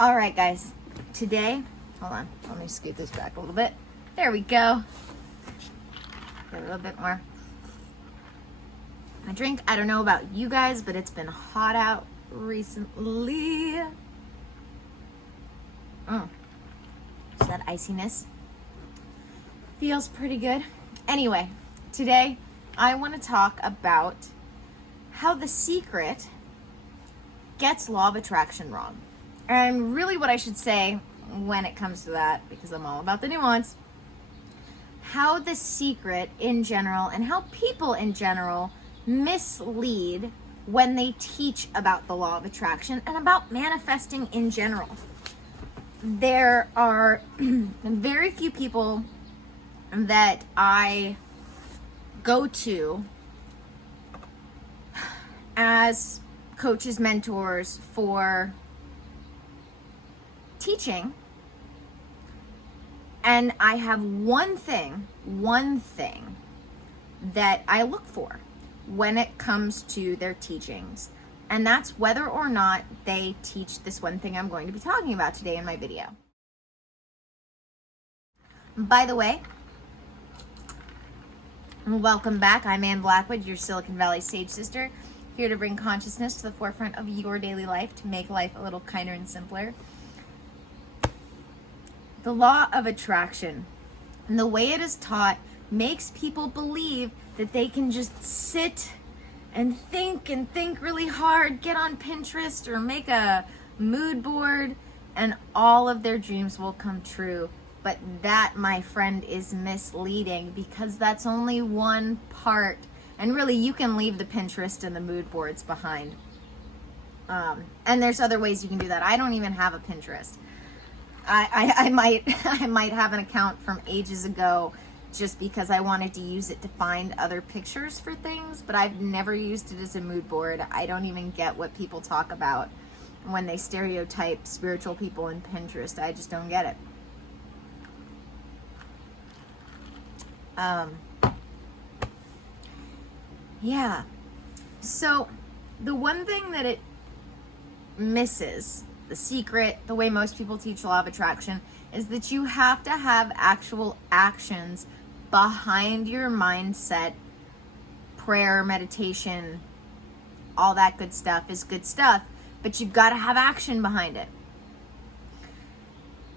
All right, guys. Today, hold on. Let me scoot this back a little bit. There we go. Get a little bit more. My drink, I don't know about you guys, but it's been hot out recently. So that iciness feels pretty good. Anyway, today I want to talk about how The Secret gets law of attraction wrong. And really what I should say when it comes to that, because I'm all about the nuance, how The Secret in general and how people in general mislead when they teach about the law of attraction and about manifesting in general. There are very few people that I go to as coaches, mentors for teaching, and I have one thing that I look for when it comes to their teachings, and that's whether or not they teach this one thing I'm going to be talking about today in my video. By the way, welcome back. I'm Blackwood, your Silicon Valley Sage Sister, here to bring consciousness to the forefront of your daily life to make life a little kinder and simpler. The law of attraction and the way it is taught makes people believe that they can just sit and think really hard, get on Pinterest or make a mood board, and all of their dreams will come true. But that, my friend, is misleading, because that's only one part. And really, you can leave the Pinterest and the mood boards behind. And there's other ways you can do that. I don't even have a Pinterest. I might have an account from ages ago just because I wanted to use it to find other pictures for things, but I've never used it as a mood board. I don't even get what people talk about when they stereotype spiritual people in Pinterest. I just don't get it. Yeah. So the one thing that it misses, The Secret, the way most people teach law of attraction, is that you have to have actual actions behind your mindset. Prayer, meditation, all that good stuff is good stuff, but you've got to have action behind it.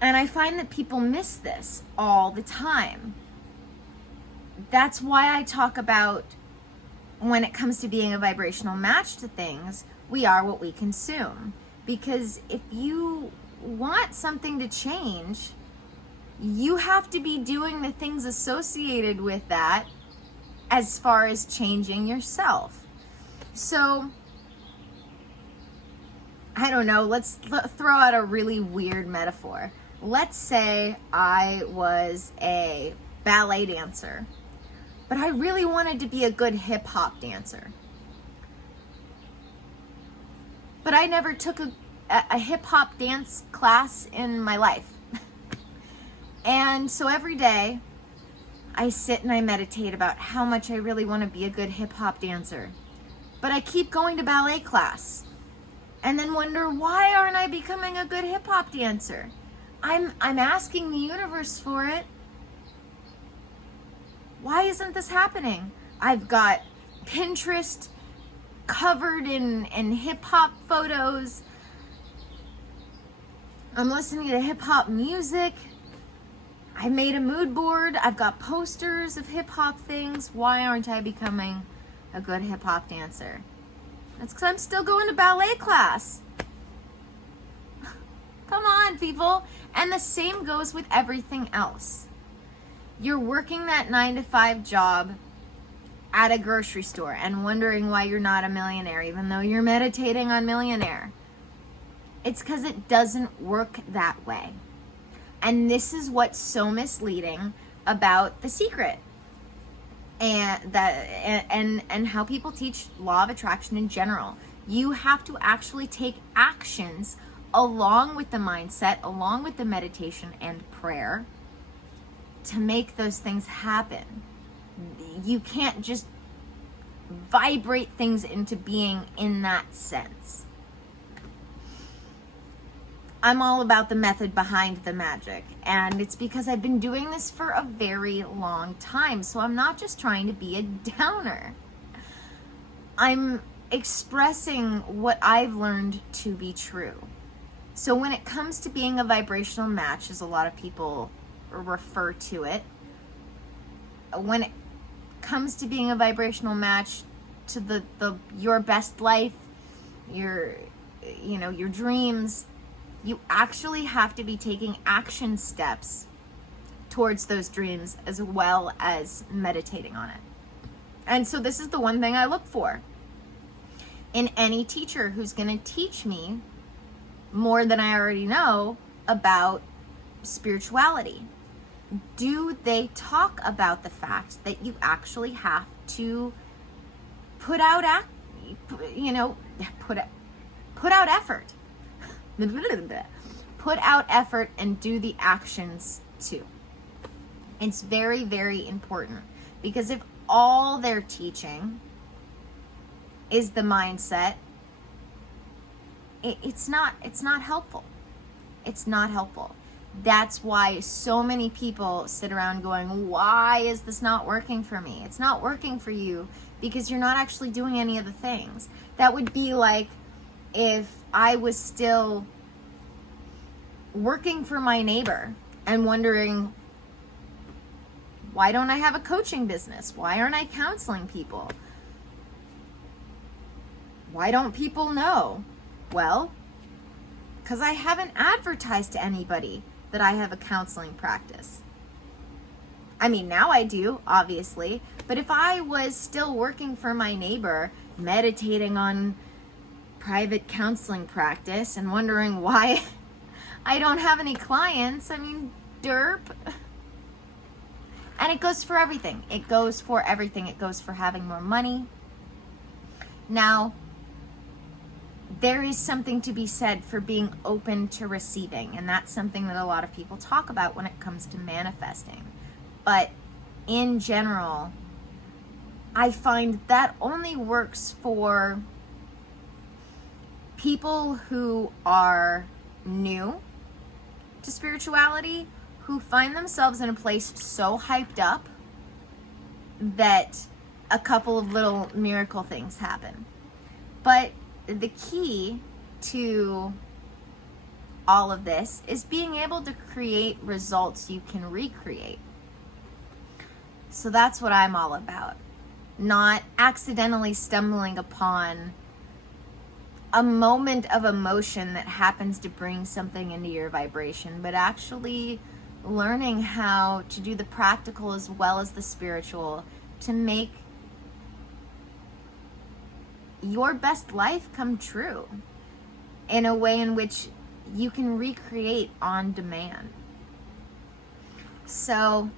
And I find that people miss this all the time. That's why I talk about, when it comes to being a vibrational match to things, we are what we consume. Because if you want something to change, you have to be doing the things associated with that as far as changing yourself. So, I don't know, let's throw out a really weird metaphor. Let's say I was a ballet dancer, but I really wanted to be a good hip-hop dancer. But I never took a hip-hop dance class in my life. And so every day, I sit and I meditate about how much I really want to be a good hip-hop dancer. But I keep going to ballet class and then wonder, why aren't I becoming a good hip-hop dancer? I'm asking the universe for it. Why isn't this happening? I've got Pinterest covered in hip-hop photos. I'm listening to hip-hop music. I made a mood board. I've got posters of hip-hop things. Why aren't I becoming a good hip-hop dancer? That's because I'm still going to ballet class. Come on, people. And the same goes with everything else. You're working that 9-to-5 job at a grocery store and wondering why you're not a millionaire, even though you're meditating on millionaire. It's because it doesn't work that way. And this is what's so misleading about The Secret and how people teach law of attraction in general. You have to actually take actions along with the mindset, along with the meditation and prayer, to make those things happen. You can't just vibrate things into being in that sense. I'm all about the method behind the magic. And it's because I've been doing this for a very long time. So I'm not just trying to be a downer. I'm expressing what I've learned to be true. So when it comes to being a vibrational match, as a lot of people refer to it, when it comes to being a vibrational match to the your best life, your dreams, you actually have to be taking action steps towards those dreams as well as meditating on it. And so this is the one thing I look for in any teacher who's going to teach me more than I already know about spirituality. Do they talk about the fact that you actually have to put out effort? Put out effort and do the actions too. It's very, very important, because if all they're teaching is the mindset, it's not helpful. It's not helpful. That's why so many people sit around going, why is this not working for me? It's not working for you because you're not actually doing any of the things. That would be like if I was still working for my neighbor and wondering, why don't I have a coaching business? Why aren't I counseling people? Why don't people know? Well, because I haven't advertised to anybody that I have a counseling practice. I mean, now I do, obviously, but if I was still working for my neighbor, meditating on private counseling practice and wondering why I don't have any clients, I mean, derp. And it goes for everything. It goes for everything. It goes for having more money. Now, there is something to be said for being open to receiving, and that's something that a lot of people talk about when it comes to manifesting. But in general, I find that only works for people who are new to spirituality, who find themselves in a place so hyped up that a couple of little miracle things happen. But the key to all of this is being able to create results you can recreate. So that's what I'm all about. Not accidentally stumbling upon a moment of emotion that happens to bring something into your vibration, but actually learning how to do the practical as well as the spiritual to make your best life come true in a way in which you can recreate on demand. So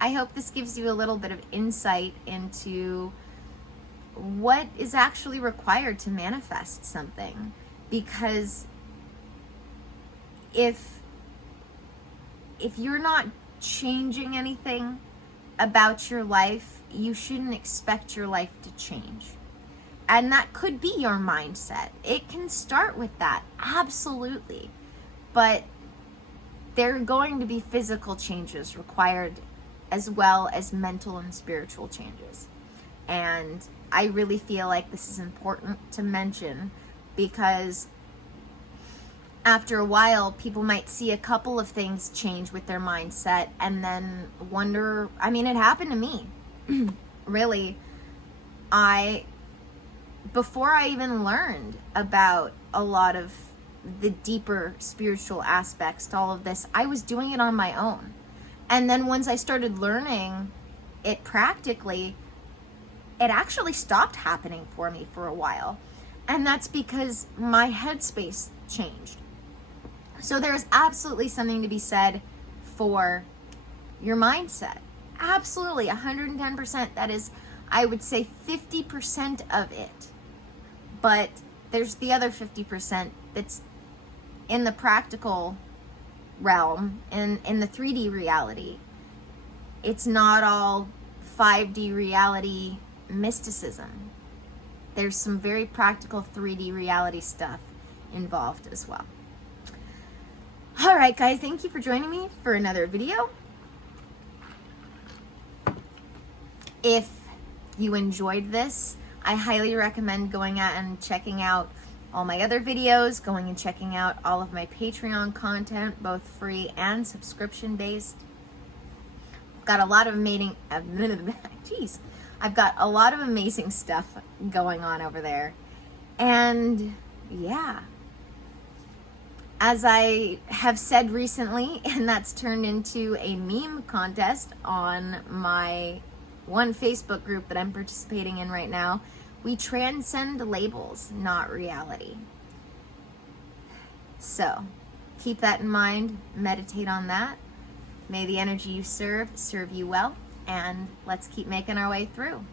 I hope this gives you a little bit of insight into what is actually required to manifest something, because if you're not changing anything about your life, you shouldn't expect your life to change. And that could be your mindset. It can start with that, absolutely. But there are going to be physical changes required as well as mental and spiritual changes. And I really feel like this is important to mention, because after a while, people might see a couple of things change with their mindset and then wonder, I mean, it happened to me. Really, before I even learned about a lot of the deeper spiritual aspects to all of this, I was doing it on my own. And then once I started learning it practically, it actually stopped happening for me for a while. And that's because my headspace changed. So there's absolutely something to be said for your mindset. Absolutely, 110%. That is, I would say, 50% of it. But there's the other 50% that's in the practical realm, in the 3D reality. It's not all 5D reality mysticism. There's some very practical 3D reality stuff involved as well. All right, guys, thank you for joining me for another video. If you enjoyed this, I highly recommend going out and checking out all my other videos, going and checking out all of my Patreon content, both free and subscription based. Got a lot of amazing, I've got a lot of amazing stuff going on over there. And yeah, as I have said recently, and that's turned into a meme contest on my one Facebook group that I'm participating in right now, we transcend labels, not reality. So keep that in mind, meditate on that. May the energy you serve you well, and let's keep making our way through.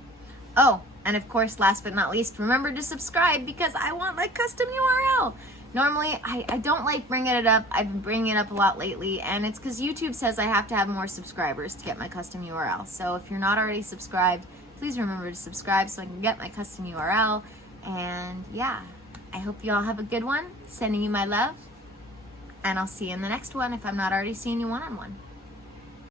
Oh, and of course, last but not least, remember to subscribe because I want my custom URL. Normally, I don't like bringing it up. I've been bringing it up a lot lately, and it's because YouTube says I have to have more subscribers to get my custom URL. So if you're not already subscribed, please remember to subscribe so I can get my custom URL. And yeah, I hope you all have a good one. Sending you my love, and I'll see you in the next one if I'm not already seeing you one-on-one.